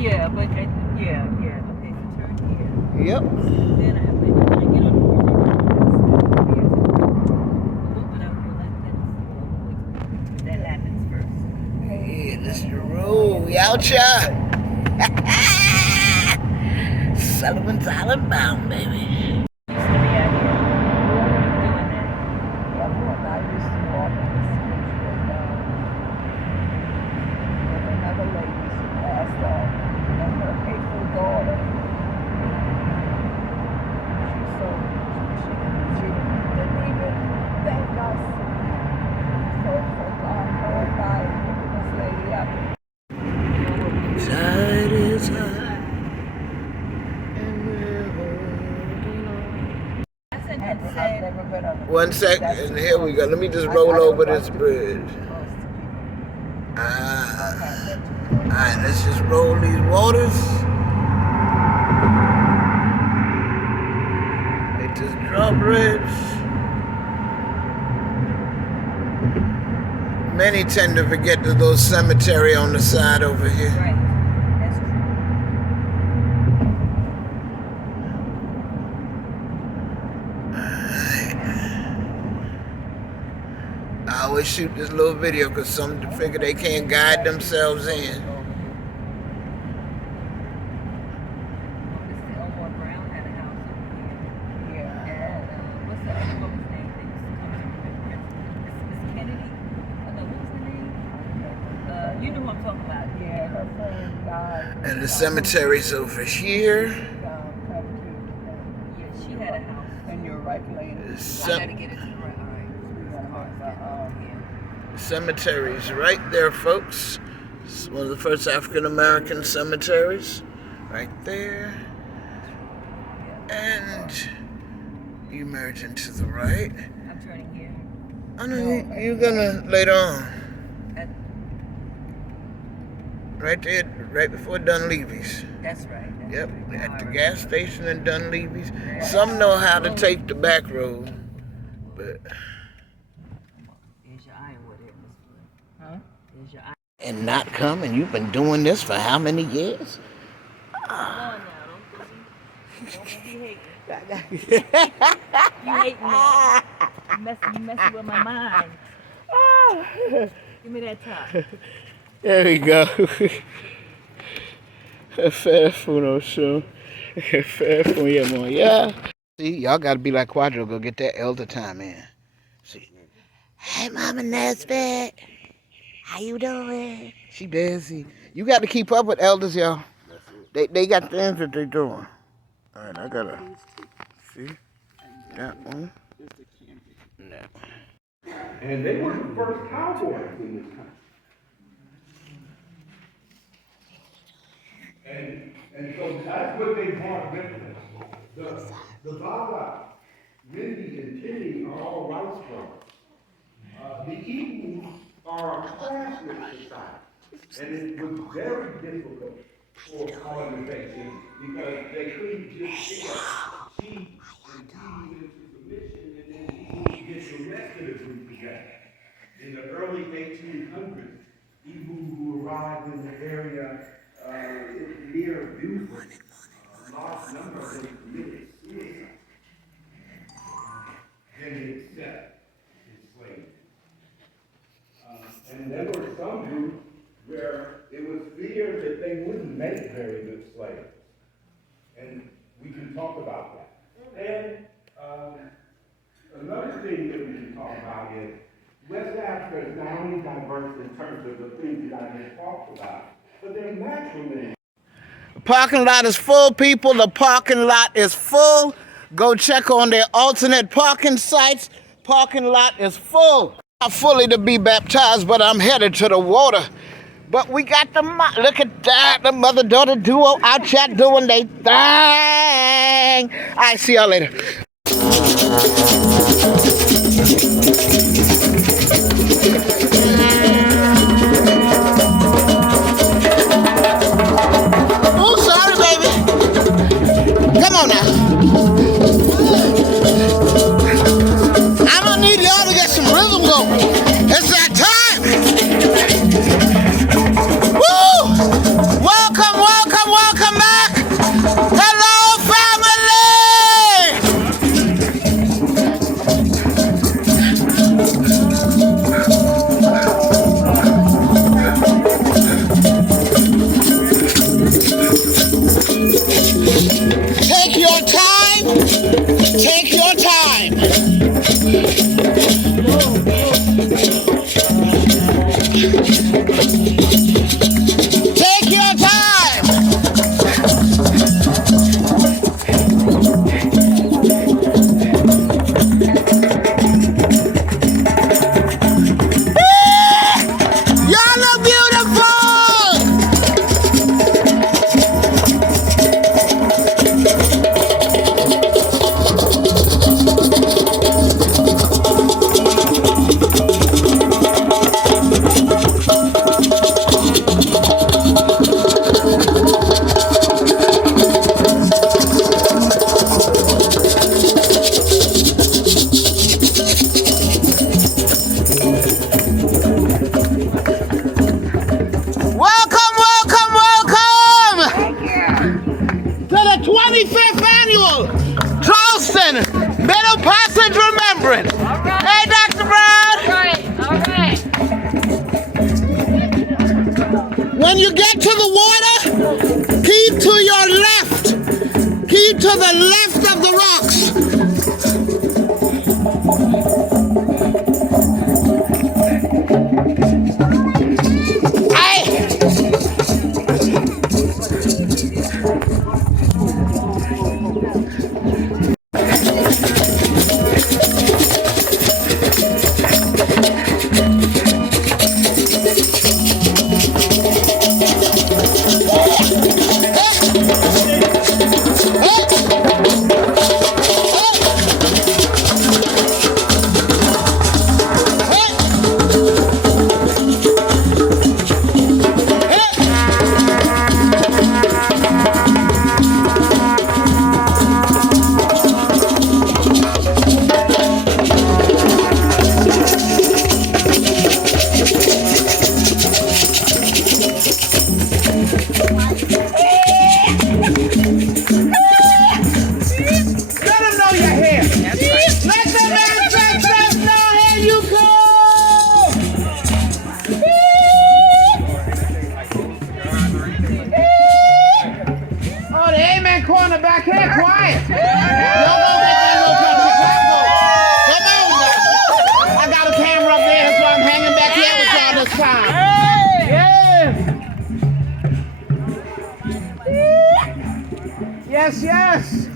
Yeah, but yeah. Okay, so turn here. Yep. Then I have to get on the 14th. That happens first. Hey, this is the road. We out here. Sullivan's Island bound, baby. Used to be out here doing that. I used to walk in the streets with another lady who passed on, and her hateful daughter. She didn't even thank us for going by and picking this lady up. Tide is high, and we're holding on. I've Never been on the 1 second, and here we go. Let me just roll over this bridge. Alright, let's just roll these waters. Hit this drawbridge. Many tend to forget the little cemetery on the side over here. Right. That's true. I always shoot this little video because some figure they can't guide themselves in. This is the Elmore Brown had a house over here. Yeah. And what's the other woman's name that used to come to Remembrance? Miss Kennedy? Oh, no, what was her name? You know who I'm talking about. Yeah, her friend died. And the cemetery's over here. Yeah, she had a house. And you're right lane. I gotta get it to the right. The cemetery's right there, folks. It's one of the first African American cemeteries. Right there. And you merge into the right. I'm turning here. Oh no, you're gonna later on. Right there, right before Dunleavy's. That's right. Yep, at the gas station in Dunleavy's. Some know how to take the back road, but. There's your Iowa there, Miss Blue. Huh? There's your Iowa. And not come, and you've been doing this for how many years? Come on now, don't be hating. You hate me. You messing with my mind. Give me that top. There we go. Fair funo show. Fair funo, yeah. See, y'all gotta be like Quadro, go get that elder time in. See. Hey, Mama Nesbitt. How you doing? She busy. You got to keep up with elders, y'all. They got things that they doing. All right, I gotta see that one. No. And they were the first cowboys in this country. And so that's what they brought with them. The Baba, Mindy, and Timmy are all rice brothers. The Eatons are a classless society. And it was very difficult for colonization because they couldn't just pick up sheep and feed into submission and then get the rest of the group together. In the early 1800s, Ibu who arrived in the area near Buford, a large number of them committed suicide. Then they accept enslavement. And there were some groups where it was feared that they wouldn't make very good slaves. And we can talk about that. And another thing that we can talk about is West Africa is not only diverse in terms of the things that I just talked about, but they're natural in. The parking lot is full, people. The parking lot is full. Go check on their alternate parking sites. Parking lot is full. Not fully to be baptized, but I'm headed to the water. But we got the, look at that, the mother-daughter duo out here doing their thing. All right, see y'all later. Oh, sorry, baby. Come on now. I'm gonna need y'all to get some rhythm going. It's that time. Woo! Welcome, welcome. Charleston, Middle Passage Remembrance. Hey, Dr. Brown. All right. When you get to the water, keep to your left. Keep to the left of the rocks. Back here, quiet. Y'all don't make that little come on now. I got a camera up there, so I'm hanging back here with y'all this time. Yeah. Yes.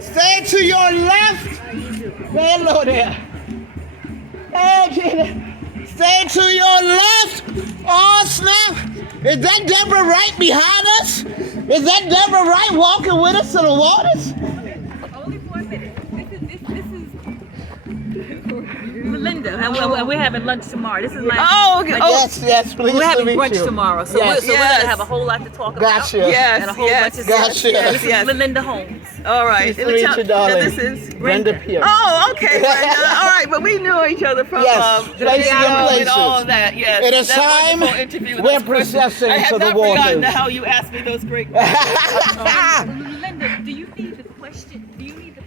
Stay to your left. Hello there. Hey, Gina. Stay to your left. Oh, snap. Is that Deborah Wright behind us? Is that Deborah Wright walking with us to the waters? Only for a minute. This is Melinda, and we're having lunch tomorrow. This is like Yes, please. we're having brunch tomorrow, so we're gonna have a whole lot to talk about. Gotcha. And a whole bunch of stuff. Gotcha. Yeah, this is Melinda Holmes. All right. Please meet your darling. This is Brenda Pierce. Oh, okay, Brenda. All right, but we knew each other from Places the video and places. and all of that. Yes. It is That time wonderful interview. we're Those questions. processing I have to the not forgotten waters. how you asked me those great questions. Melinda, do you need the question? Do you need the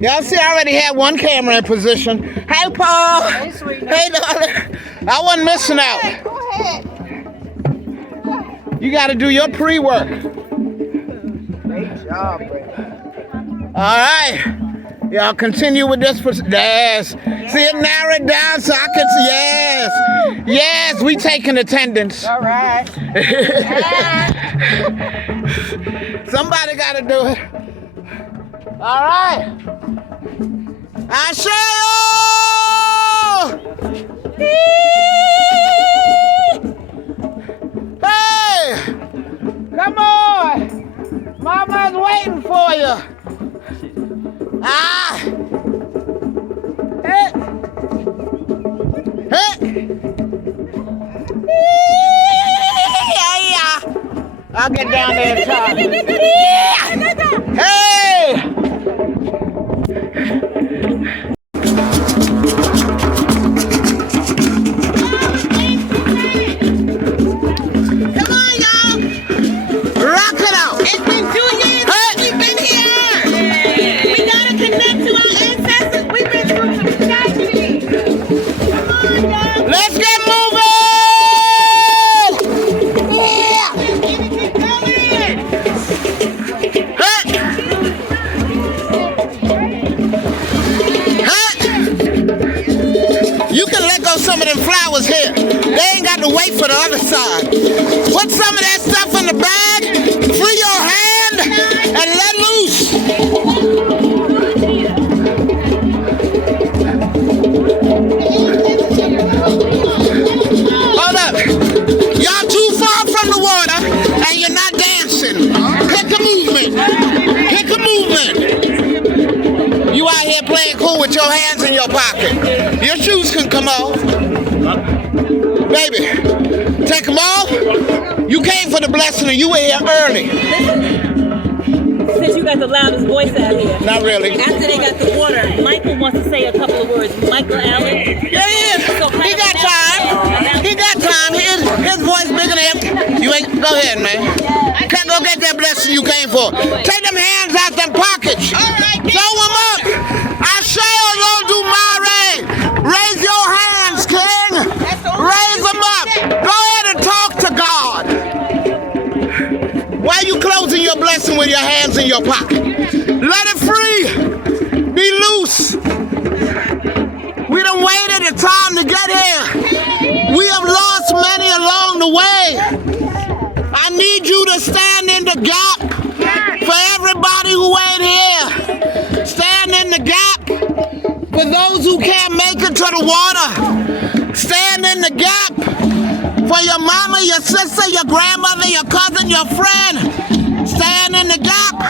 Y'all see, I already had one camera in position. Hey, Paul. Hey, sweetie. Hey, darling. I wasn't missing out. Go ahead. You got to do your pre-work. Great job, Brenda. All right. Y'all continue with this. Yes. See it narrowed down so I can see. Yes. Yes, we taking attendance. All right. Somebody got to do it. All right. I show you. Hey, come on. Mama's waiting for you. Ah. Hey. Hey. Yeah. I'll get down there and talk. Hey. Some of them flowers here. They ain't got to wait for the other side. Put some of that stuff in the bag, free your hand, and let loose. Hold up. Y'all too far from the water, and you're not dancing. Pick a movement. Pick a movement. You out here playing cool with your hands in your pocket. Your shoes can come off. Baby, take them off. You came for the blessing and you were here early. Since you got the loudest voice out here. Not really. After they got the water, Michael wants to say a couple of words. Michael Allen. Yeah. So He got time. He got time. time. His voice bigger than him. You ain't, go ahead, man. Can't go get that blessing you came for. Take them hands out them pockets. Throw them up. I shall Lord do my rain. Raise your hands, King. Raise them up. Go ahead and talk to God. Why are you closing your blessing with your hands in your pocket? Let it free. Be loose. We done waited a time to get here. We have lost many along the way. I need you to stand in the gap for everybody who ain't here. Stand in the gap for those who can't make it to the water. Stand in the gap for your mama, your sister, your grandmother, your cousin, your friend. Stand in the gap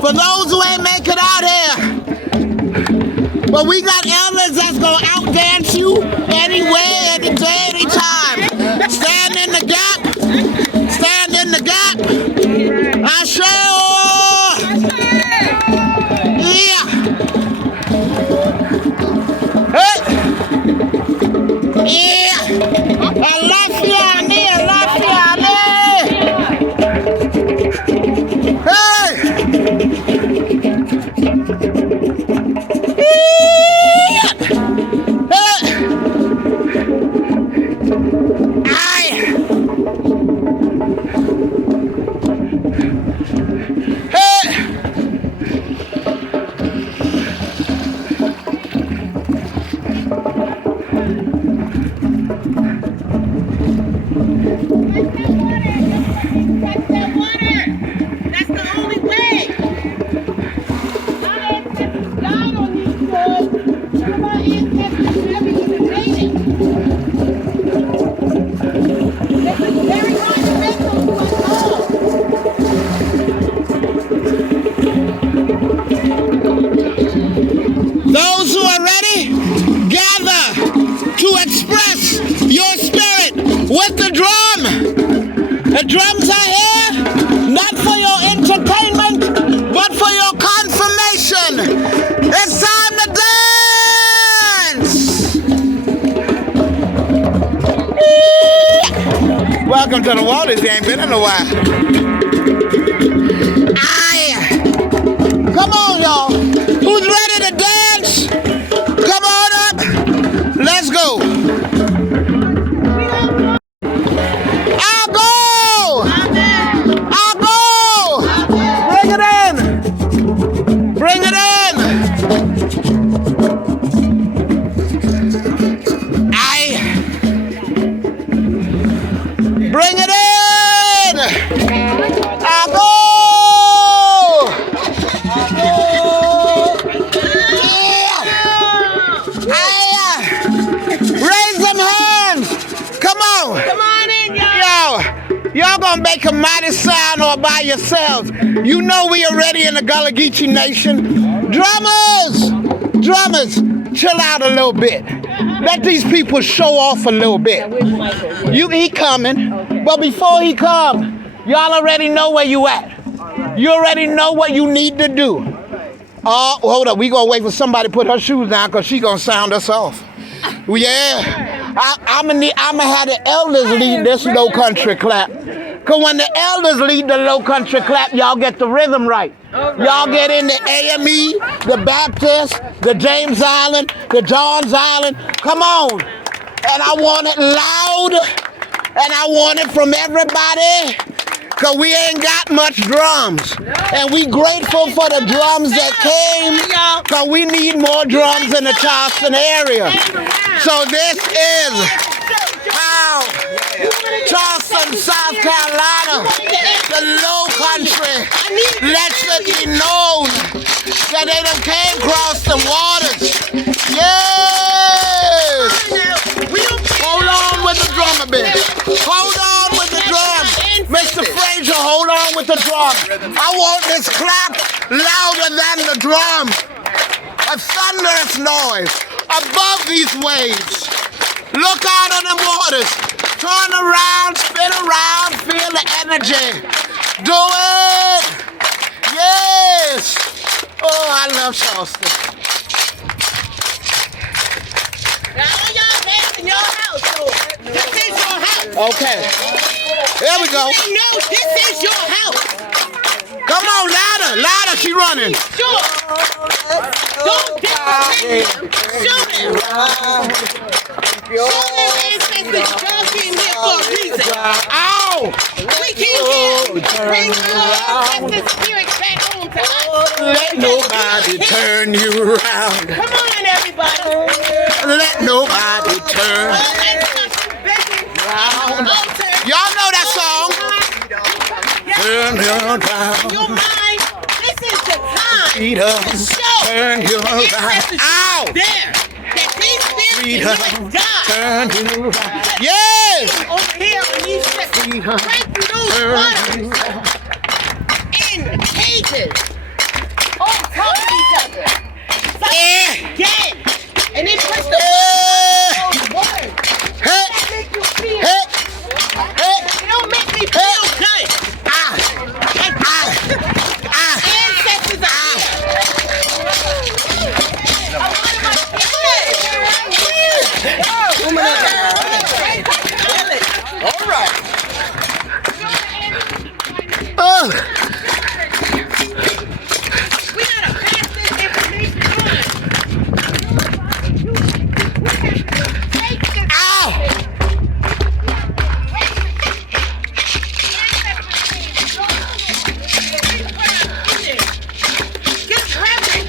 for those who ain't make it out here. But we got elders that's gonna outdance you anyway, any day, any time. Stand in the gap. Stand in the gap. I shall. Yeah. Hey. Yeah. I love you, honey. I Those who are ready, gather to express your spirit with the drum. The drums are here, not for your entertainment, but for your confirmation. It's time to dance. Welcome to the Waters. You ain't been in a while. Come on, y'all. Who's ready to dance? Come on up. Let's go. I'll go. I'll go. Bring it in. Bring it in. Bring it in. I'll go. Y'all gonna make a mighty sound all by yourselves. You know we are ready in the Gullah Geechee Nation. Drummers, chill out a little bit. Let these people show off a little bit. He coming, but before he come, y'all already know where you at. You already know what you need to do. Oh, hold up, we gonna wait for somebody to put her shoes down because she gonna sound us off. Yeah. I'm gonna have the elders lead this low country clap. Cause when the elders lead the low country clap, y'all get the rhythm right. Y'all get in the AME, the Baptist, the James Island, the Johns Island. Come on. And I want it loud, and I want it from everybody. Cause we ain't got much drums. And we grateful for the drums that came. Cause we need more drums in the Charleston area. So this is how Charleston, South Carolina, the low country, lets it be known that they done came across the waters. Yes! Hold on with the drum a bit. Hold on with the drum. Mr. Frazier, hold on with the drum. I want this clap louder than the drum. A thunderous noise above these waves. Look out on the waters. Turn around, spin around, feel the energy. Do it. Yes. Oh, I love Charleston. Now, y'all dance in your house. So this is your house. Okay. There we go. Say no, this is your house. Come on, louder, louder. She running. Sure. Don't disrespect them. Show them. Show them ancestors y'all came here for a reason. Ow! We came here to bring our ancestors' spirit back home to us. Let nobody turn you around. Come on, everybody. Let nobody turn. Y'all know that song. Turn you around. Your mind, this is the time Freedom. to show Turn you the around. ancestors Ow! there that these spirits Freedom. can die. Turn you around. Yes! Over here on these ships, Freedom. right through those Turn waters you around. in cages, on top of each other. Some dead, and they push the words. Hey! That make you feel. Hey! Hey! It don't make me feel good. Ah! Ah! Ancestors are here. All right. Oh. We gotta pass this information on. Ow! Get pregnant.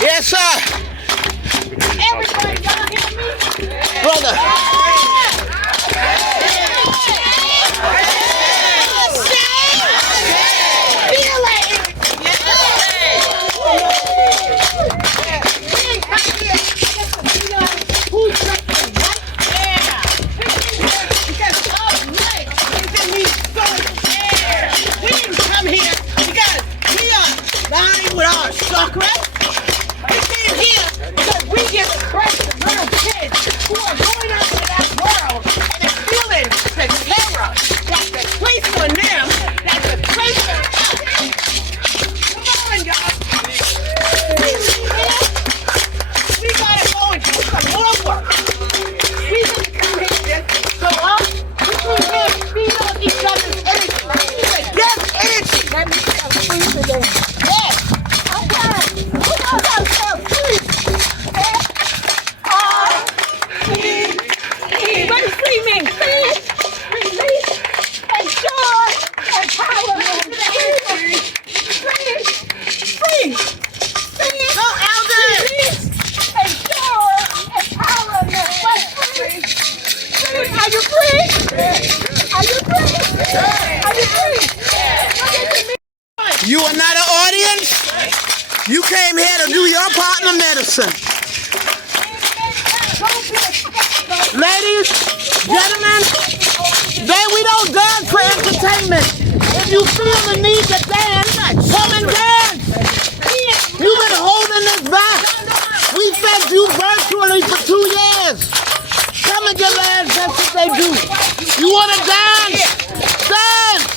Yes, sir. Everybody, y'all hear me? Brother. Chakra. We came here because we give Christ to little kids who are going out into that world and they're feeling the terror that's been placed on them, that's been placed on us. Come on, y'all. We gotta go and do some more work. We didn't come here just to show up. We came here to feed on each other's energy. It's a death energy. That means I'm free today. Yes. What does free mean? Release and joy and power. Free. Go, Elder. Release and joy and power. Free. Are you free? Are you free? Are you free? You are not an audience. You came here to do your part in the medicine. Ladies, gentlemen, we don't dance for entertainment. If you feel the need to dance, come and dance. You've been holding this back. We fed you virtually for 2 years. Come and give the ancestors they do. You want to dance? Dance.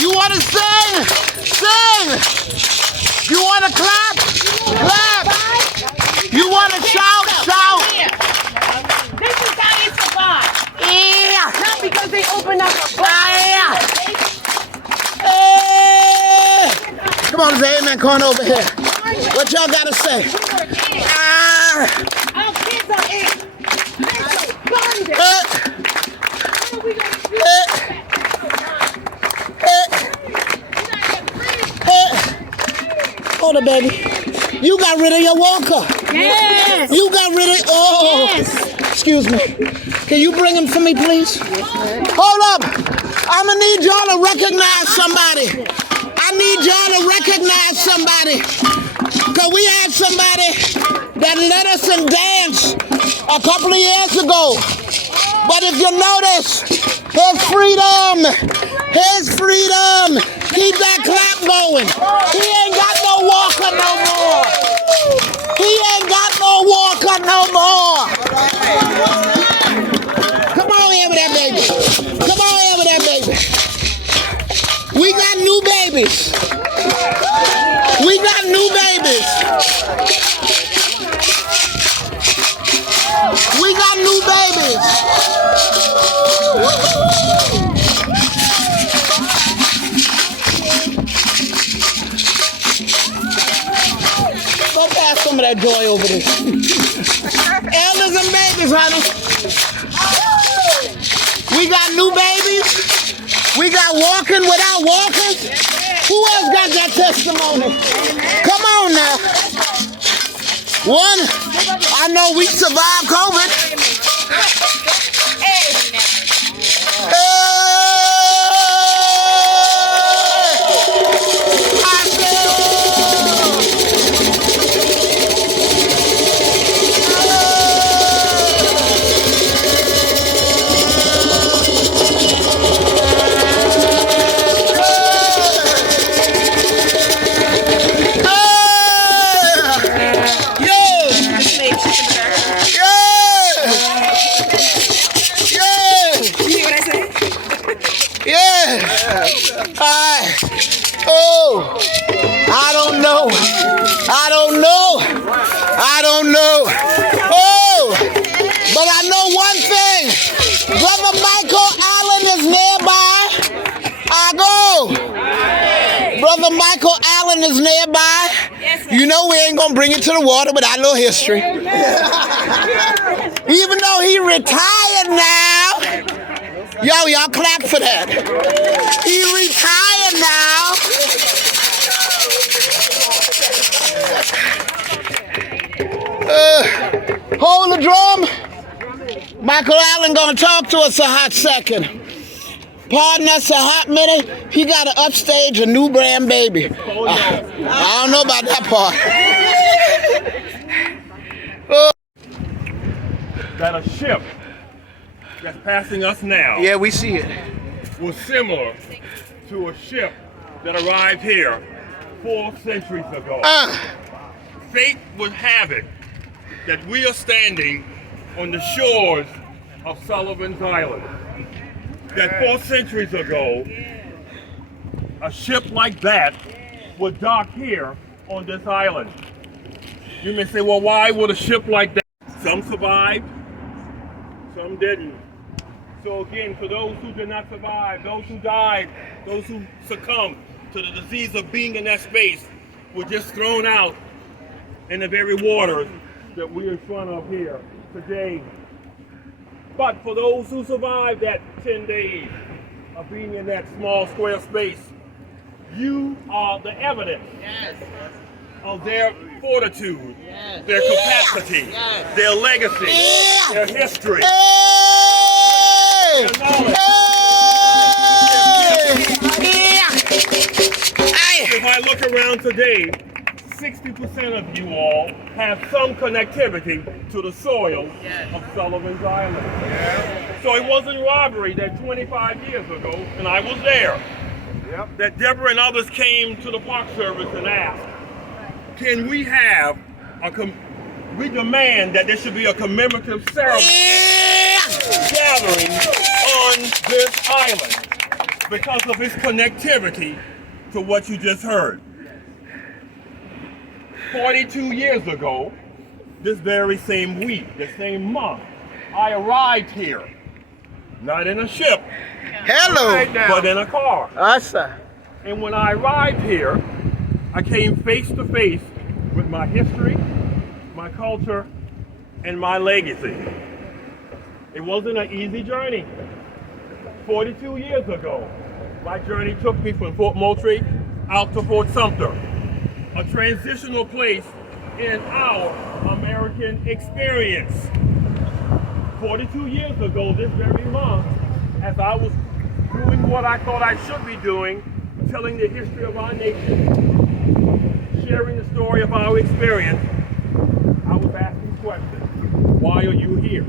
You want to sing? Sing. You want to clap? Clap. You want to shout? Shout. This is how they survive. Yeah. Not because they open up a book. Yeah. Hey. Come on, say amen. Come on over here. What y'all got to say? Our kids are in. What are we going to do? Hold on, baby. You got rid of your walker. Yes. You got rid of. Oh. Yes. Excuse me. Can you bring him for me, please? Hold up. I'm gonna need y'all to recognize somebody. I need y'all to recognize somebody. Cause we had somebody that led us in dance a couple of years ago. But if you notice, his freedom. His freedom. Keep that clap going. He ain't got no walker no more. He ain't got no walker no more. Come on here with that baby. Come on here with that baby. We got new babies. We got new babies. toy over there. Elders and babies, honey. We got new babies. We got walking without walkers. Who else got that testimony? Come on now. One, I know we survived COVID. I don't know. Oh, but I know one thing. Brother Michael Allen is nearby. I go. Brother Michael Allen is nearby. You know we ain't going to bring it to the water without a little history. Even though he retired now. Yo, y'all clap for that. He retired now. Hold the drum. Michael Allen gonna talk to us a hot second. Pardon us a hot minute. He got to upstage a new brand baby. I don't know about that part. That a ship that's passing us now. Yeah, we see it. Was similar to a ship that arrived here 4 centuries ago. Fate would have it that we are standing on the shores of Sullivan's Island. That 4 centuries ago, a ship like that would dock here on this island. You may say, well, why would a ship like that? Some survived, some didn't. So again, for those who did not survive, those who died, those who succumbed to the disease of being in that space, were just thrown out in the very waters that we're in front of here today. But for those who survived that 10 days of being in that small square space, you are the evidence of their fortitude, their capacity, their legacy, their history. Their knowledge. If I look around today, 60% of you all have some connectivity to the soil of Sullivan's Island. So it wasn't robbery that 25 years ago, and I was there, that Deborah and others came to the Park Service and asked, can we have we demand that there should be a commemorative ceremony gathering on this island because of its connectivity to what you just heard. 42 years ago, this very same week, the same month, I arrived here, not in a ship, but in a car. And when I arrived here, I came face to face with my history, my culture, and my legacy. It wasn't an easy journey. 42 years ago, my journey took me from Fort Moultrie out to Fort Sumter, a transitional place in our American experience. 42 years ago, this very month, as I was doing what I thought I should be doing, telling the history of our nation, sharing the story of our experience, I was asking questions. Why are you here?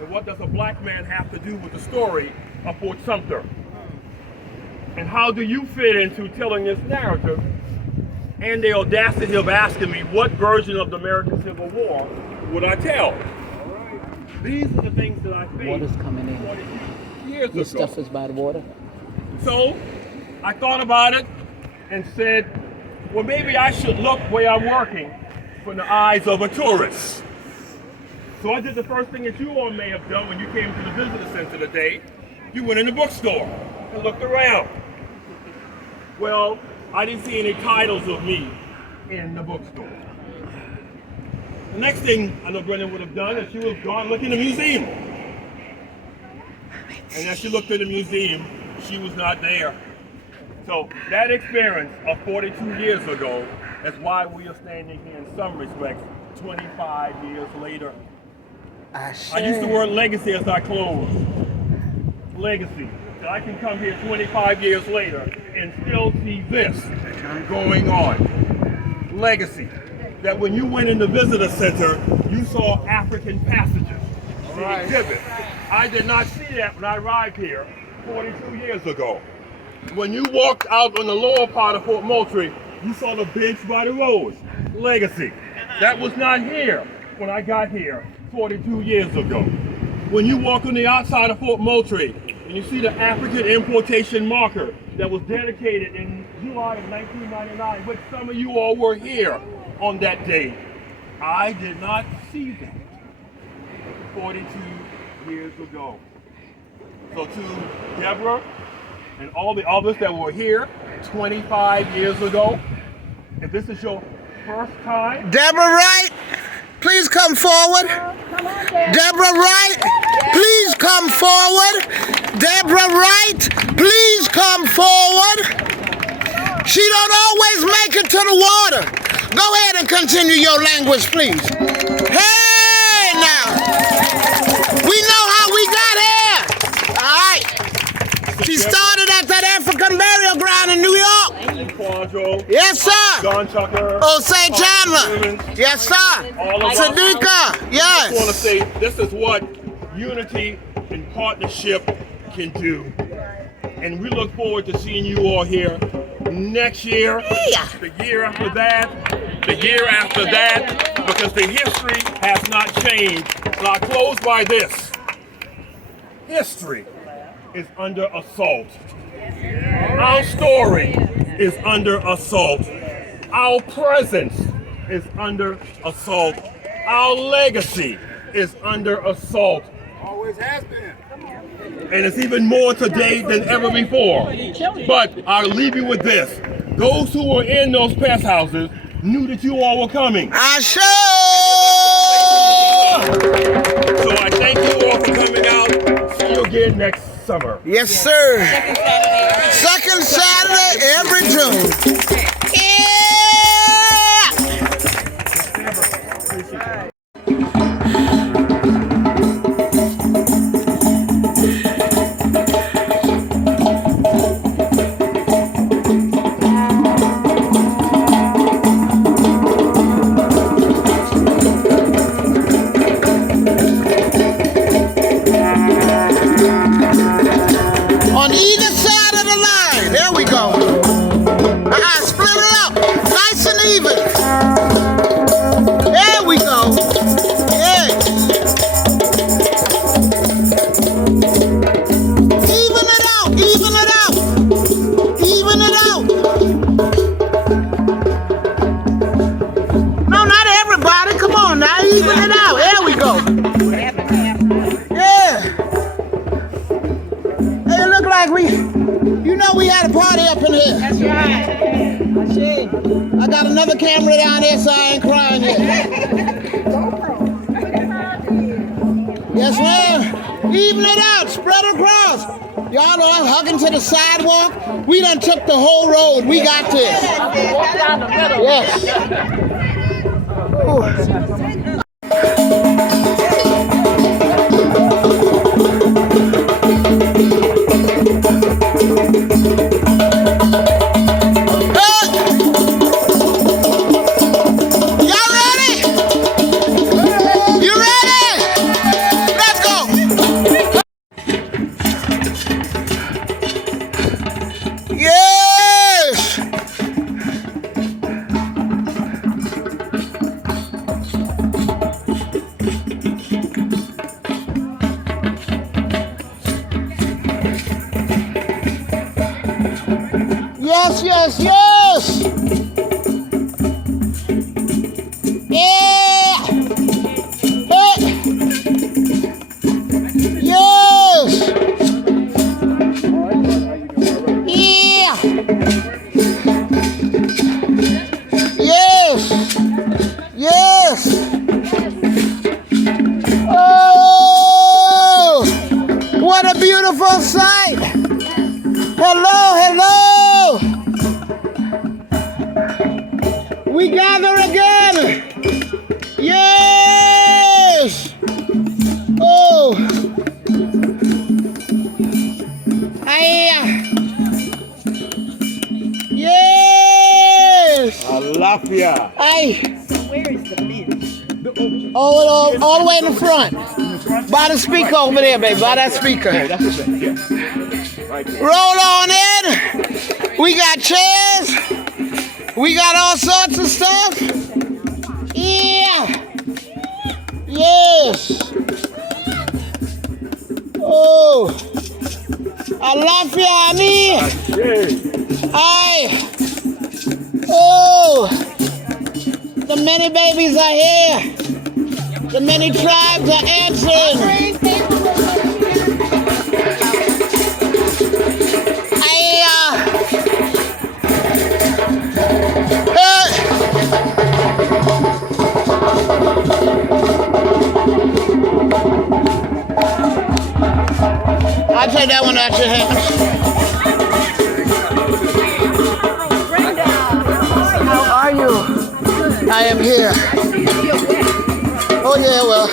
And what does a black man have to do with the story of Fort Sumter? And how do you fit into telling this narrative? And the audacity of asking me what version of the American Civil War would I tell? These are the things that I faced. Water's coming in. Years This ago. stuff is by the water. So I thought about it and said, well, maybe I should look where I'm working from the eyes of a tourist. So I did the first thing that you all may have done when you came to the visitor center today. You went in the bookstore and looked around. Well, I didn't see any titles of me in the bookstore. next thing I know Brenda would have done is she would have gone look in the museum. And as she looked in the museum, she was not there. So that experience of 42 years ago is why we are standing here in some respects 25 years later. I use the word legacy as I close. Legacy. That I can come here 25 years later and still see this going on. Legacy. That when you went in the visitor center, you saw African passages, the exhibit. I did not see that when I arrived here 42 years ago. When you walked out on the lower part of Fort Moultrie, you saw the bench by the road. Legacy. That was not here when I got here 42 years ago. When you walk on the outside of Fort Moultrie and you see the African importation marker that was dedicated in July of 1999, which some of you all were here on that day, I did not see that 42 years ago. So to Deborah and all the others that were here 25 years ago, if this is your first time. Deborah Wright, please come forward. Deborah Wright, please come forward. Deborah Wright, please come forward. She don't always make it to the water. Go ahead and continue your language, please. Hey, now. We know how we got here. All right. She started at that African burial ground in New York. Yes, sir. John Chucker. Oh, St. Chandler. Yes, sir. Sadiqa. Yes. I want to say this is what unity and partnership can do. And we look forward to seeing you all here next year, the year after that, the year after that, because the history has not changed. So I'll close by this. History is under assault. Our story is under assault. Our presence is under assault. Our legacy is under assault. Always has been. And it's even more today than ever before. But I'll leave you with this. Those who were in those pest houses knew that you all were coming. I sure. So I thank you all for coming out. See you again next summer. Yes, sir. Second Saturday every June. Yeah. On either side of the line. There we go. Split it up. Nice and even. There we go. Yeah. Even it out. Even it out. Even it out. No, not everybody. Come on now. Even it out. There we go. Yeah. Hey, it look like we had a party up in here. That's right. I got another camera down there, so I ain't crying yet. Yes, ma'am. Even it out, spread across. Y'all know I'm hugging to the sidewalk. We done took the whole road. We got this. Walk down the middle. Yes. Ooh. Yes, yes, yes. Yeah. Hey. Yes. Yeah. Yes. Yes. beautiful sight. Hello, hello. We gather again. Yes. Oh. Hiya. Yes. Alafia. Aye. Where is the bench? All the way in the front. By the speaker over there, baby. By that speaker. Oh, that's the same. Yeah. Right there. Roll on in. We got chairs. We got all sorts of stuff. Yeah. Yes. Oh. Alafia ani. Aye. Oh. The many babies are here. The many tribes are answering. I'll take that one out your hands. How are you? I am here. Oh yeah, well.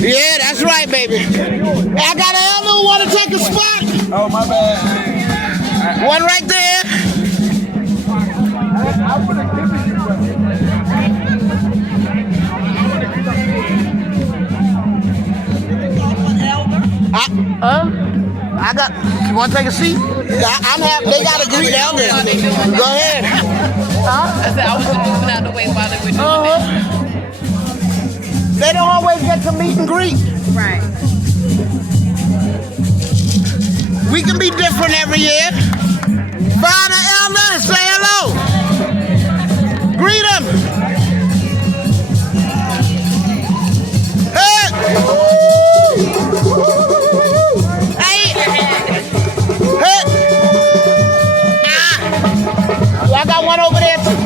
Yeah, that's right, baby. Hey, I got an elder who want to take a spot. Oh, my bad. One right there. I would have given you I got. You want to take a seat? I'm having. They got a greet elder. Go ahead. I said I was just moving out the way while they were doing that. They don't always get to meet and greet. Right. We can be different every year. Father elder, say hello. Greet him. Hey. Hey. Hey. Ah. Well, I got one over there too.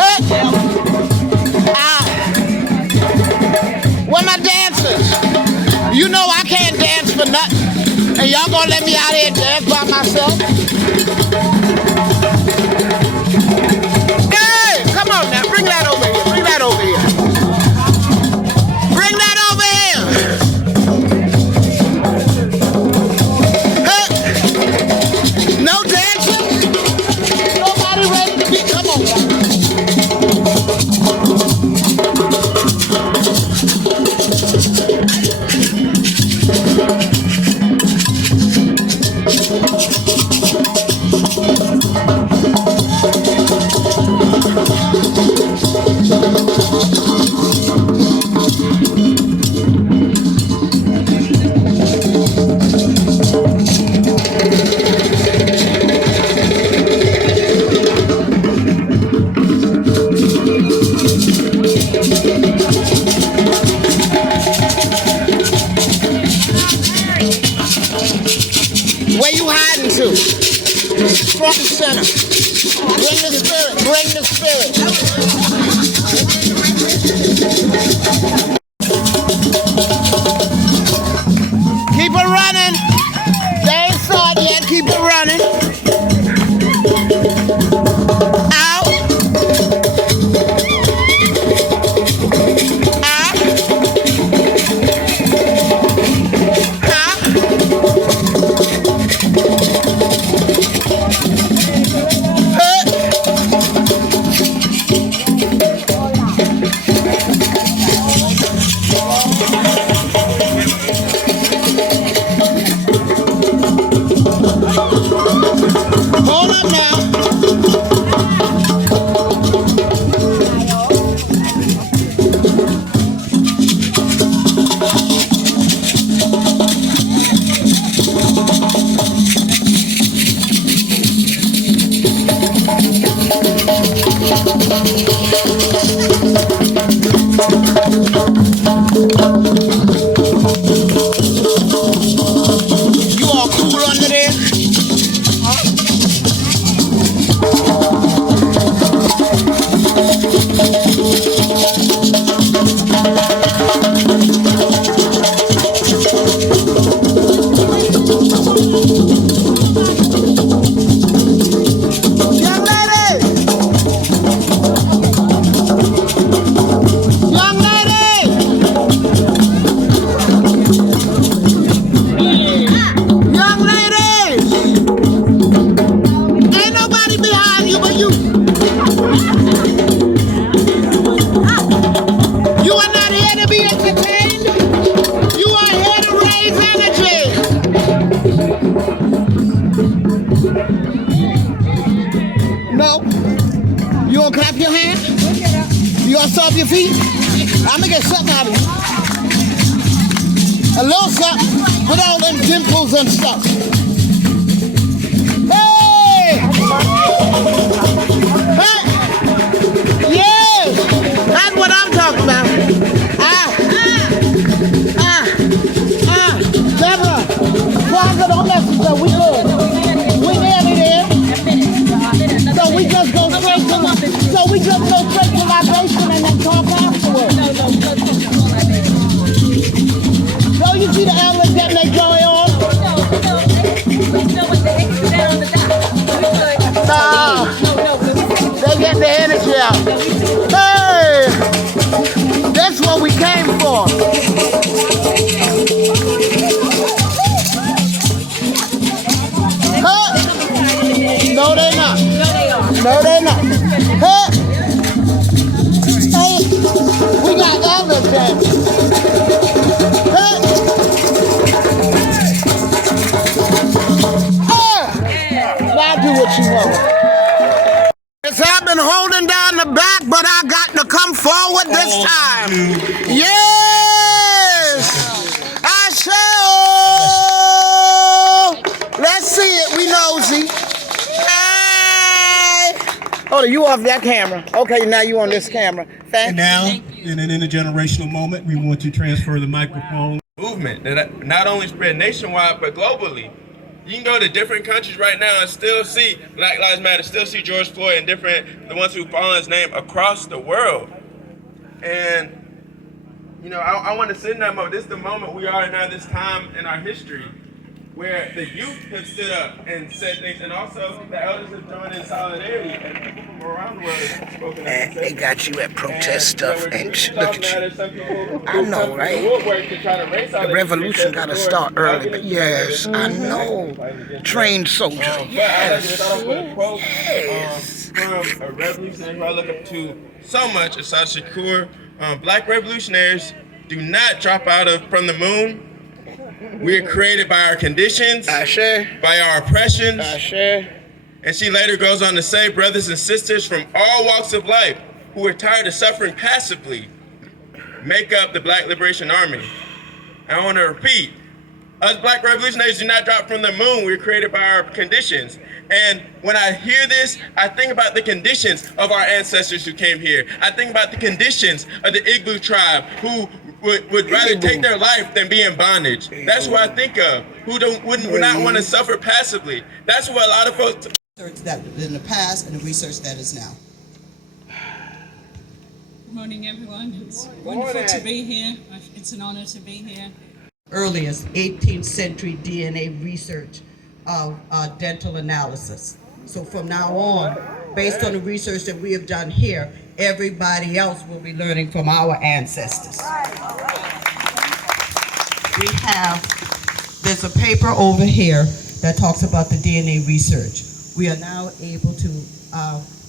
Hey. Where my dancers? You know I can't dance for nothing. And y'all gonna let me out here and dance by myself? Hey, come on now, bring that over here, bring that over here. Bring that over here. Hey. No dancers? Nobody ready to be, come on now. Where you hiding to? Front and center. Bring the spirit, bring the spirit. Keep it running. They ain't saw it yet, keep it running. Out. Out. Out. Hold up now. dust off your feet? I'm gonna get something out of you. A little something with all them dimples and stuff. Hey! Hey! Yes! That's what I'm talking about. Deborah, Kwanzaa, don't mess with us. We good. We nearly there. So we just go straight to my basement and then talk afterwards. So you see the elders getting their joy on? Nah, they get their energy out. Hey, that's what we came for. Huh? No, they're not. No, they're not. Huh? Hey, we got elders then. Huh? Now do what you want. Yes, I've been holding down the back, but I got to come forward this time. Yes! I shall. Let's see it. We nosy. Hey! Oh, you off that camera. Okay, now you on this camera. And now, in an intergenerational moment, we want to transfer the microphone. Movement that not only spread nationwide, but globally. You can go to different countries right now and still see Black Lives Matter, still see George Floyd and the ones who follow his name across the world. And, you know, I want to sit in that moment. This is the moment we are in now, this time in our history, where the youth have stood up and said things, and also the elders have joined in solidarity, and people from around the world have spoken up. Man, they got you at protest stuff, and look at you. I know, right? The revolution got to start early, but yes, I know. Trained soldier, yes. Yes. From a revolutionary who I look up to so much, Asad Shakur. Black revolutionaries do not drop out from the moon. We are created by our conditions, by our oppressions. And she later goes on to say, brothers and sisters from all walks of life who are tired of suffering passively, make up the Black Liberation Army. I want to repeat, us Black revolutionaries do not drop from the moon. We are created by our conditions. And when I hear this, I think about the conditions of our ancestors who came here. I think about the conditions of the Igbo tribe who would rather take their life than be in bondage. That's what I think of, who would not want to suffer passively. That's what a lot of folks... Research that in the past and the research that is now. Good morning, everyone. It's wonderful to be here. It's an honor to be here. Earliest 18th century DNA research of dental analysis. So from now on, based on the research that we have done here, everybody else will be learning from our ancestors. There's a paper over here that talks about the DNA research. We are now able to,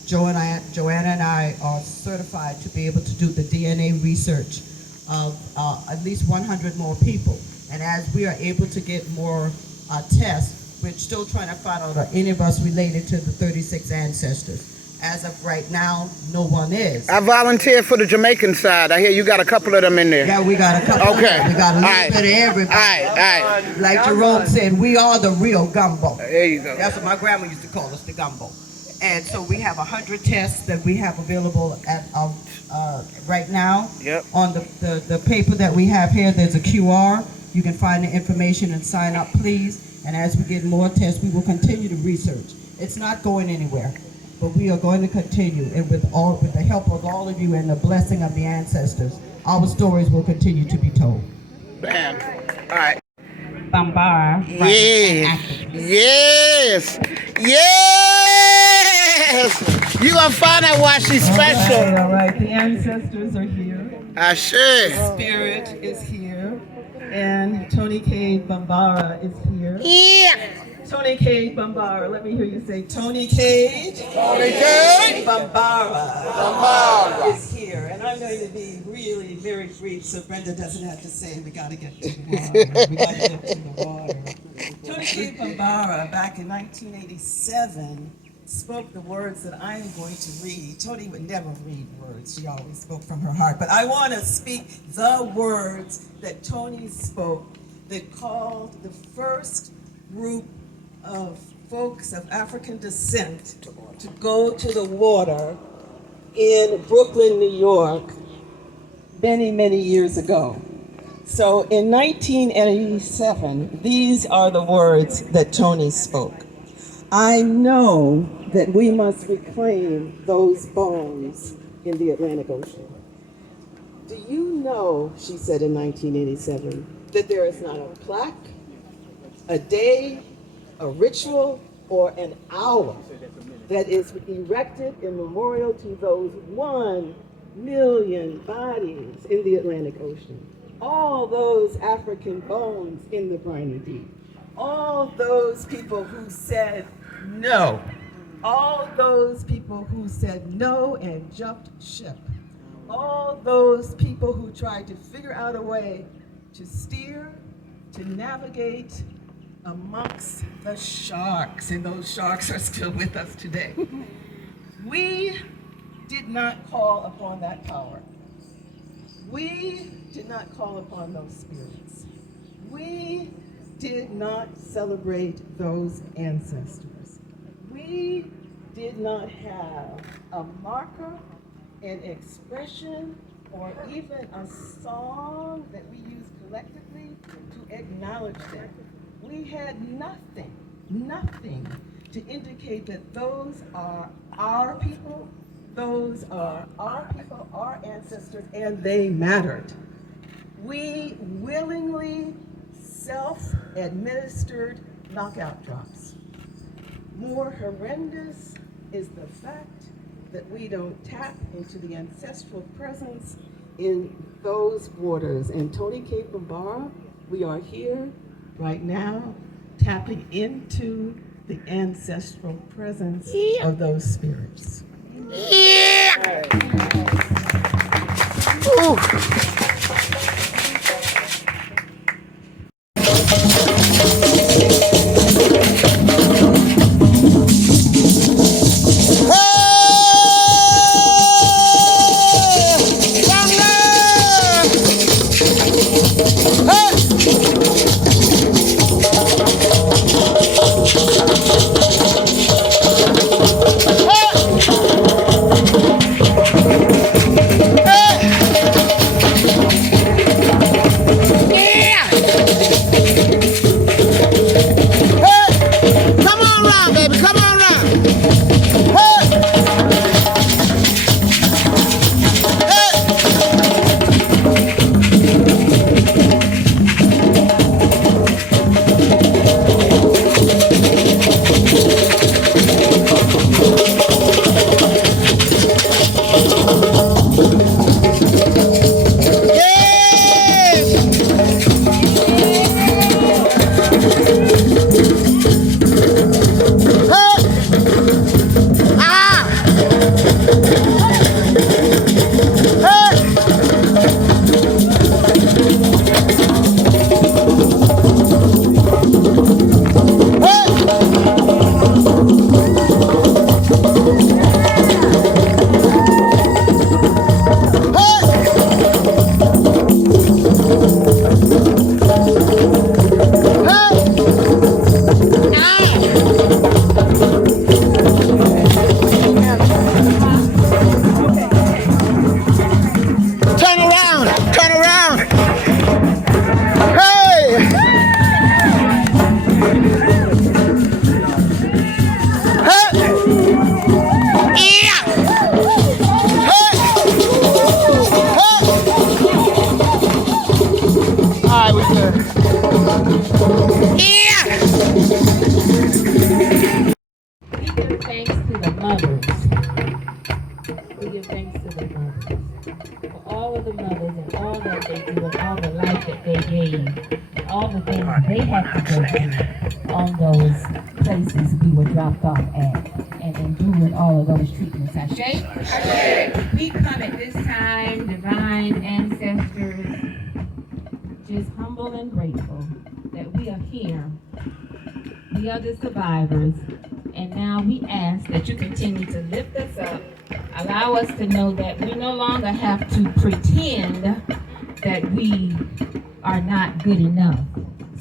Joanna and I are certified to be able to do the DNA research of at least 100 more people. And as we are able to get more tests, we're still trying to find out are any of us related to the 36 ancestors. As of right now, no one is. I volunteered for the Jamaican side. I hear you got a couple of them in there. Yeah, we got a couple. Okay. We got a little bit of everybody. All right. Like Jerome said, we are the real gumbo. There you go. That's what my grandma used to call us, the gumbo. And so we have 100 tests that we have available at right now. Yep. On the paper that we have here, there's a QR. You can find the information and sign up, please. And as we get more tests, we will continue to research. It's not going anywhere, but we are going to continue. And with the help of all of you and the blessing of the ancestors, our stories will continue to be told. Bam. All right. Bambara. Yes. You gonna find out why she's special. All right. The ancestors are here. I sure. Spirit is here. And Tony K. Bambara is here. Yeah. Tony K. Bambara. Let me hear you say Tony K. Bambara is here. And I'm going to be really very brief so Brenda doesn't have to say we got to get to the water. Tony K. Bambara, back in 1987, spoke the words that I am going to read. Toni would never read words. She always spoke from her heart. But I want to speak the words that Toni spoke that called the first group of folks of African descent to go to the water in Brooklyn, New York, many, many years ago. So in 1987, these are the words that Toni spoke. I know that we must reclaim those bones in the Atlantic Ocean. Do you know, she said in 1987, that there is not a plaque, a day, a ritual, or an hour that is erected in memorial to those 1 million bodies in the Atlantic Ocean. All those African bones in the briny deep. All those people who said no. All those people who said no and jumped ship. All those people who tried to figure out a way to steer, to navigate amongst the sharks, and those sharks are still with us today. We did not call upon that power. We did not call upon those spirits. We did not celebrate those ancestors. We did not have a marker, an expression, or even a song that we use collectively to acknowledge them. We had nothing to indicate that those are our people, those are our people, our ancestors, and they mattered. We willingly self-administered knockout drops. More horrendous is the fact that we don't tap into the ancestral presence in those waters. And Toni K. Bambara, we are here right now tapping into the ancestral presence of those spirits. We come at this time, divine ancestors, just humble and grateful that we are here. We are the survivors, And now we ask that you continue to lift us up, allow us to know that we no longer have to pretend that we are not good enough.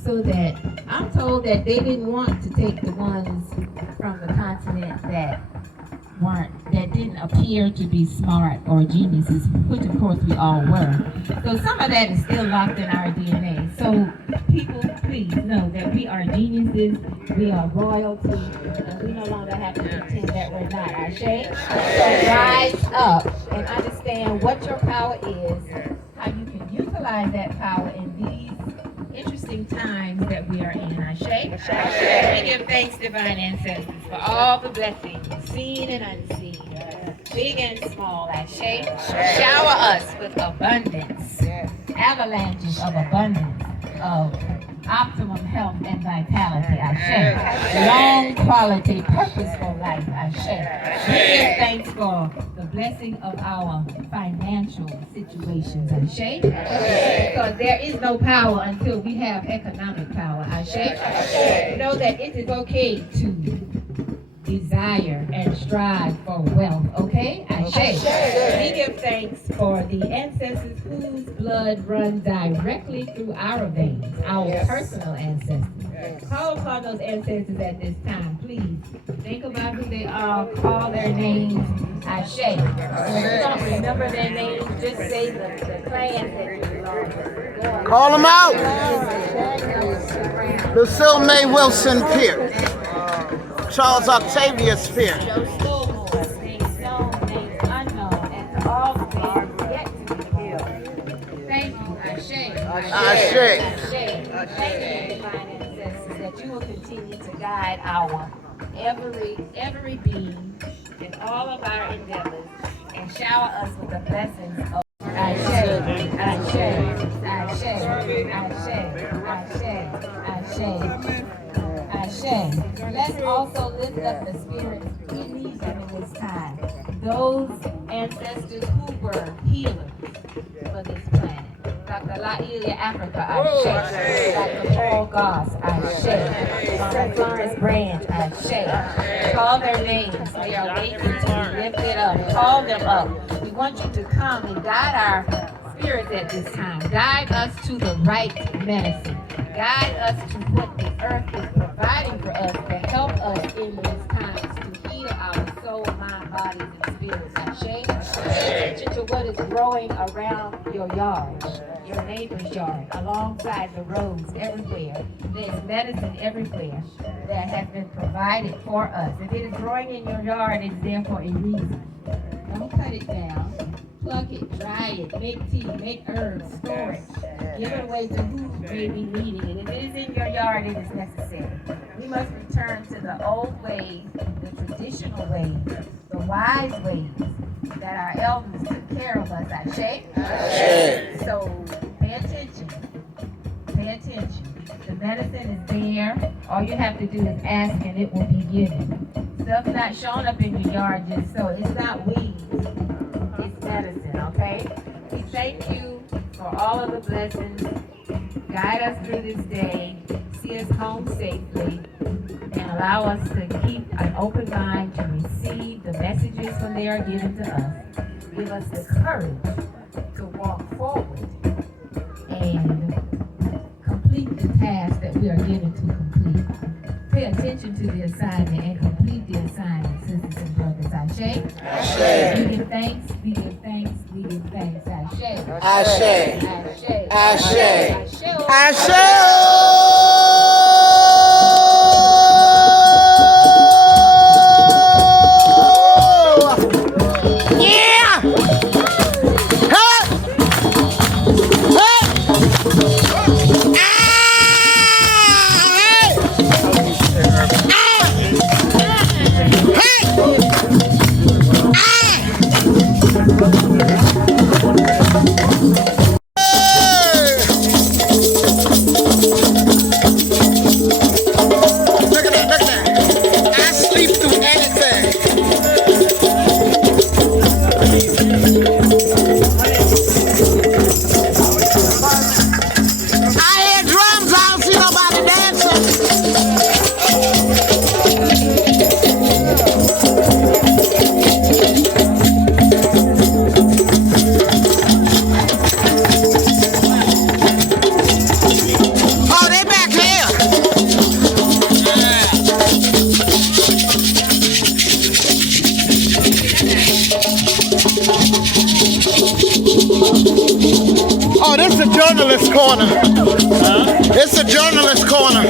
So that I'm told that they didn't want to take the ones from the continent that didn't appear to be smart or geniuses, which of course we all were. So some of that is still locked in our DNA. So people, please know that we are geniuses, we are royalty, and we no longer have to pretend that we're not. Ashe? So rise up and understand what your power is, how you can utilize that power in these interesting times that we are in. Ashe? We give thanks, divine ancestors, for all the blessings, seen and unseen, big and small. Ashe? Shower us with abundance, avalanches of abundance, of optimum health and vitality. Ashe. Long quality, purposeful life. Ashe. We give thanks for the blessing of our financial situations. Ashe. Because there is no power until we have economic power. Ashe. Know that it is okay to desire and strive for wealth. Okay? Ashe. We give thanks for the ancestors whose blood runs directly through our veins, our personal ancestors. Call upon those ancestors at this time. Please think about who they are, call their names. Ashe. When you don't remember their names, just say the clans that you belong to. Call them out. Lucille May Wilson Pierce. Charles Octavius Pierce. Names known, names unknown, and to all the things yet to be healed. Thank you, Ashe. Thank you, divine ancestors, that you will continue to guide our every being in all of our endeavors and shower us with the blessings of Ashe. Let's also lift up the spirits in these in this time. Those ancestors who were healers for this planet. Dr. Lailia Africa, Ashe. Dr. Paul Goss, Ashe. Mama Florence Branch, Ashe. Call their names. They are waiting to be lifted up. Call them up. We want you to come and guide our spirits at this time. Guide us to the right medicine. Guide us to what the earth is providing for us to help us in these times to heal our soul, mind, bodies, and spirits. Ashe. Pay attention to what is growing around your yard, your neighbor's yard, alongside the roads, everywhere. There's medicine everywhere that has been provided for us. If it is growing in your yard, it's there for a reason. Don't cut it down. Pluck it, dry it, make tea, make herbs, store it. Give it away to who may be needing it. If it is in your yard, it is necessary. We must return to the old ways, the traditional ways, the wise ways that our elders took care of us. Ashe? Ashe. So pay attention. Pay attention. The medicine is there. All you have to do is ask and it will be given. Stuff's not showing up in your yard just so. It's not weeds. It's medicine, okay? We thank you for all of the blessings. Guide us through this day. See us home safely. And allow us to keep an open mind to receive the messages when they are given to us. Give us the courage to walk forward and complete the task that we are given to complete. Pay attention to the assignment and complete the assignment, sisters and brothers. Ashe? Ashe. We give thanks, we give thanks, we give thanks. Ashe. Ashe. Ashe. Ashe. Ashe. Ashe. corner. It's a journalist corner.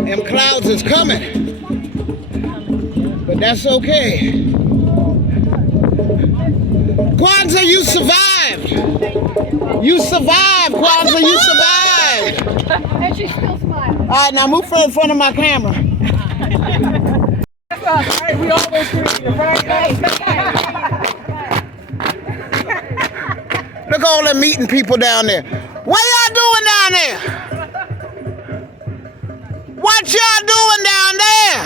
Them clouds is coming, but that's okay. Kwanzaa, you survived. You survived, Kwanzaa, you survived. And she still smiles. All right, now move in front of my camera. That's us, right? We almost reached the right. Look at all them meeting people down there. What y'all doing down there? What y'all doing down there?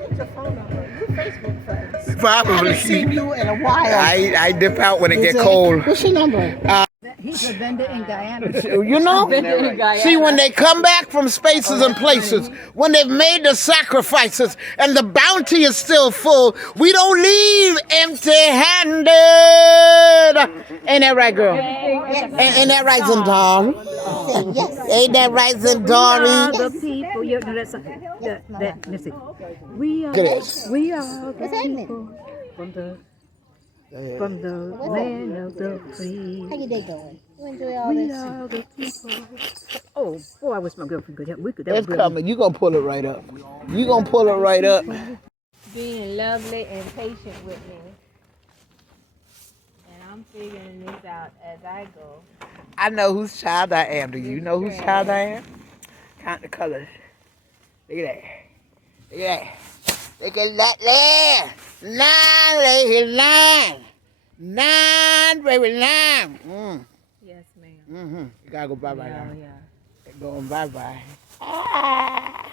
What's your phone number? We're Facebook friends. Probably. I haven't seen you in a while. I dip out when it get cold. What's your number? He's a vendor in Guyana. You know? See, when they come back from spaces and places, when they've made the sacrifices and the bounty is still full, we don't leave empty-handed. Ain't that right, girl? Ain't that right, Zendari? Yes. Ain't that right, Zendari? We are the people. Listen. We are the people from the land of the free. How your day going? You enjoy all We this? are the people. Oh, boy, I wish my girlfriend could help. It's coming. You gonna pull it right up. You gonna pull it right up. Being lovely and patient with me. And I'm figuring this out as I go. I know whose child I am. Do you know whose child I am? Count the colors. Look at that. Look at that. Look at that there. 9, lady, 9. 9, baby, 9. Yes, ma'am. Mm-hmm. You gotta go bye-bye now. Yeah. Going bye-bye. Ah.